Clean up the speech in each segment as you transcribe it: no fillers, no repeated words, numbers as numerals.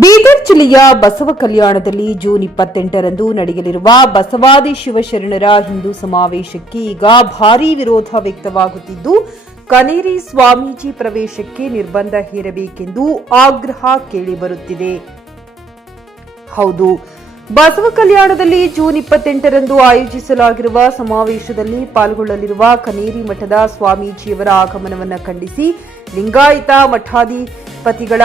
ಬೀದರ್ ಜಿಲ್ಲೆಯ ಬಸವ ಕಲ್ಯಾಣದಲ್ಲಿ ಜೂನ್ 28ರಂದು ನಡೆಯಲಿರುವ ಬಸವಾದಿ ಶಿವಶರಣರ ಹಿಂದೂ ಸಮಾವೇಶಕ್ಕೆ ಈಗ ಭಾರೀ ವಿರೋಧ ವ್ಯಕ್ತವಾಗುತ್ತಿದ್ದು, ಕನೇರಿ ಸ್ವಾಮೀಜಿ ಪ್ರವೇಶಕ್ಕೆ ನಿರ್ಬಂಧ ಹೇರಬೇಕೆಂದು ಆಗ್ರಹ ಕೇಳಿಬರುತ್ತಿದೆ. ಹೌದು, ಬಸವ ಕಲ್ಯಾಣದಲ್ಲಿ ಜೂನ್ 28ರಂದು ಆಯೋಜಿಸಲಾಗಿರುವ ಸಮಾವೇಶದಲ್ಲಿ ಪಾಲ್ಗೊಳ್ಳಲಿರುವ ಕನೇರಿ ಮಠದ ಸ್ವಾಮೀಜಿಯವರ ಆಗಮನವನ್ನು ಖಂಡಿಸಿ ಲಿಂಗಾಯತ ಮಠಾಧಿಪತಿಗಳ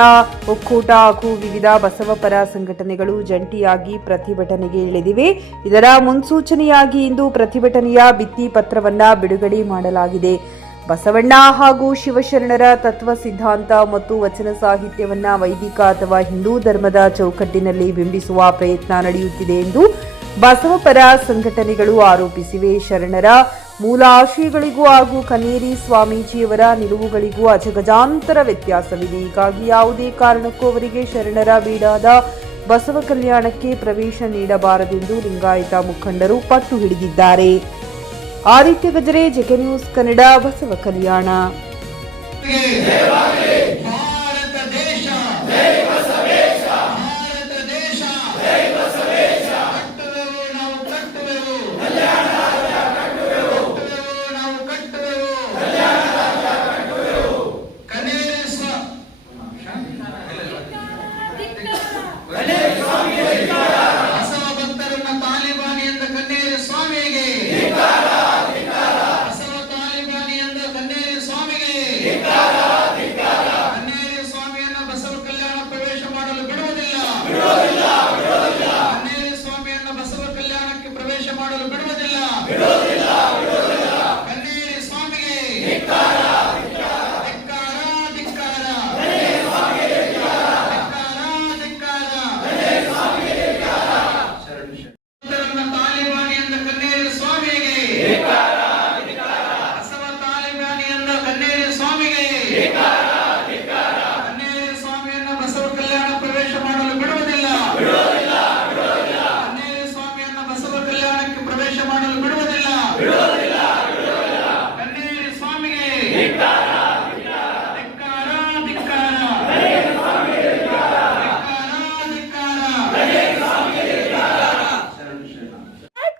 ಒಕ್ಕೂಟ ಹಾಗೂ ವಿವಿಧ ಬಸವ ಪರ ಸಂಘಟನೆಗಳು ಜಂಟಿಯಾಗಿ ಪ್ರತಿಭಟನೆಗೆ ಇಳಿದಿವೆ. ಇದರ ಮುನ್ಸೂಚನೆಯಾಗಿ ಇಂದು ಪ್ರತಿಭಟನೆಯ ಭಿತ್ತಿ ಪತ್ರವನ್ನ ಬಿಡುಗಡೆ ಮಾಡಲಾಗಿದೆ. ಬಸವಣ್ಣ ಹಾಗೂ ಶಿವಶರಣರ ತತ್ವ ಸಿದ್ಧಾಂತ ಮತ್ತು ವಚನ ಸಾಹಿತ್ಯವನ್ನ ವೈದಿಕ ಅಥವಾ ಹಿಂದೂ ಧರ್ಮದ ಚೌಕಟ್ಟಿನಲ್ಲಿ ಬಿಂಬಿಸುವ ಪ್ರಯತ್ನ ನಡೆಯುತ್ತಿದೆ ಎಂದು ಬಸವ ಪರ ಸಂಘಟನೆಗಳು ಆರೋಪಿಸಿವೆ. ಶರಣರ ಮೂಲ ಆಶಯಗಳಿಗೂ ಹಾಗೂ ಕನೇರಿ ಸ್ವಾಮೀಜಿಯವರ ನಿಲುವುಗಳಿಗೂ ಅಜಗಜಾಂತರ ವ್ಯತ್ಯಾಸವಿದೆ. ಹೀಗಾಗಿ ಯಾವುದೇ ಕಾರಣಕ್ಕೂ ಅವರಿಗೆ ಶರಣರ ಬೀಡಾದ ಬಸವ ಕಲ್ಯಾಣಕ್ಕೆ ಪ್ರವೇಶ ನೀಡಬಾರದೆಂದು ಲಿಂಗಾಯತ ಮುಖಂಡರು ಪಟ್ಟು ಹಿಡಿದಿದ್ದಾರೆ. Aditya Gajare, JK news Kannada, Basava Kalyana.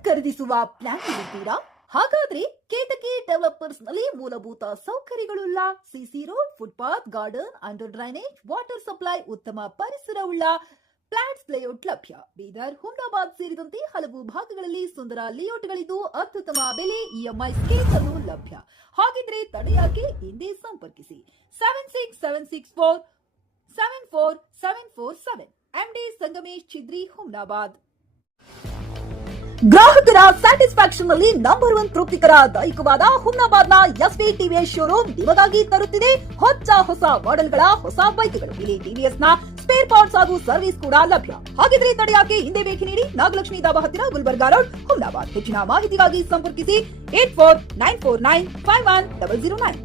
ಖರೀದಿಸುವ ಪ್ಲಾನ್ ಇರುತ್ತೀರಾ? ಹಾಗಾದ್ರೆ ಕೇತಕಿ ಡೆವಲಪರ್ಸ್ ನಲ್ಲಿ ಮೂಲಭೂತ ಸೌಕರ್ಯಗಳುಳ್ಳ CC road, footpath, garden, under drainage, water supply, ಉತ್ತಮ ಪರಿಸರವುಳ್ಳ ಫ್ಲಾಟ್ಸ್ ಲೇಔಟ್ ಲಭ್ಯ. ಬೀದರ್, ಹುಮ್ನಾಬಾದ್ ಸೇರಿದಂತೆ ಹಲವು ಭಾಗಗಳಲ್ಲಿ ಸುಂದರ ಲೇಔಟ್ಗಳಿದ್ದು ಅತ್ಯುತ್ತಮ ಬೆಲೆ, ಇಎಂಐ ಸ್ಕೀಮ್ ಅನ್ನು ಲಭ್ಯ. ಹಾಗಿದ್ರೆ ತಡೆಯಾಕೆ? ಹಿಂದೆ ಸಂಪರ್ಕಿಸಿ 7676474747 MD ಸಂಗಮೇಶ್ ಚಿದ್ರಿ, ಹುಮ್ನಾಬಾದ್. ಗ್ರಾಹಕರ ಸ್ಯಾಟಿಸ್ಫ್ಯಾಕ್ಷನ್ ನಲ್ಲಿ ನಂಬರ್ 1 ತೃಪ್ತಿಕರ ದೈಹಿಕವಾದ ಹುಮ್ನಾಬಾದ್ನ ಎಸ್ವಿ ಟಿವಿಎಸ್ ಶೋರೂಮ್ ನಿಮಗಾಗಿ ತರುತ್ತಿದೆ ಹೊಸ ಮಾಡೆಲ್ಗಳ ಹೊಸ ಬೈಕ್ಗಳು. ಇಲ್ಲಿ ಟಿವಿಎಸ್ ನ ಸ್ಪೇರ್ ಪಾರ್ಟ್ಸ್ ಹಾಗೂ ಸರ್ವಿಸ್ ಕೂಡ ಲಭ್ಯ. ಹಾಗಿದ್ರೆ ತಡೆಯಾಕೆ? ಹಿಂದೆ ಭೇಟಿ ನೀಡಿ. ನಾಗಲಕ್ಷ್ಮಿ ಧಾಬಾ ಹತ್ತಿರ, ಗುಲ್ಬರ್ಗಾ ರೋಡ್, ಹುಮ್ನಾಬಾದ್. ಹೆಚ್ಚಿನ ಮಾಹಿತಿಗಾಗಿ ಸಂಪರ್ಕಿಸಿ 8494951009.